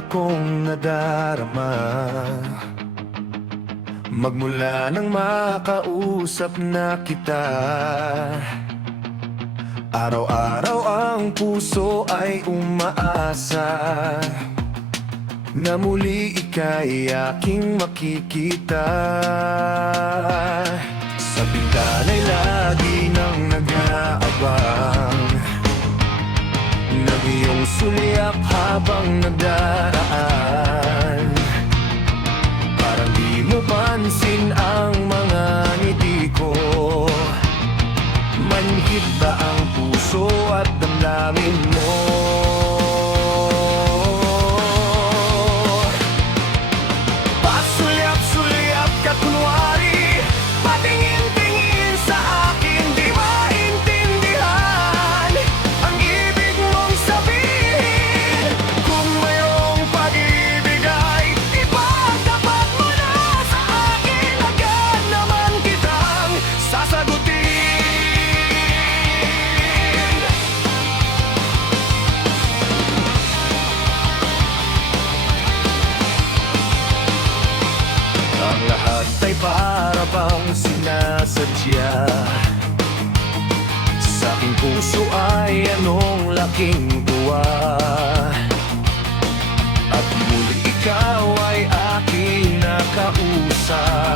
akong nadarama magmula nang makausap na kita. Araw-araw ang puso ay umaasa na muli ika'y aking makikita. Sa bintana'y lagi nang nag-aabang ng iyong sulyap habang nagdaraan. Parang di mo pansin ang mga ngiti ko. Manhid ba ang puso at damdamin mo? Pasulyap-sulyap ka kunwari, patingin-tingin sa akin, di maintindihan ang ibig mong sabihin. Kung mayroong pag-ibig ay ipagtapat mo na sa akin, agad naman kitang sasagutin. Ang lahat ay para bang sinasadya. Sa aking puso ay anong laking tuwa, at muli ikaw ay aking nakausap.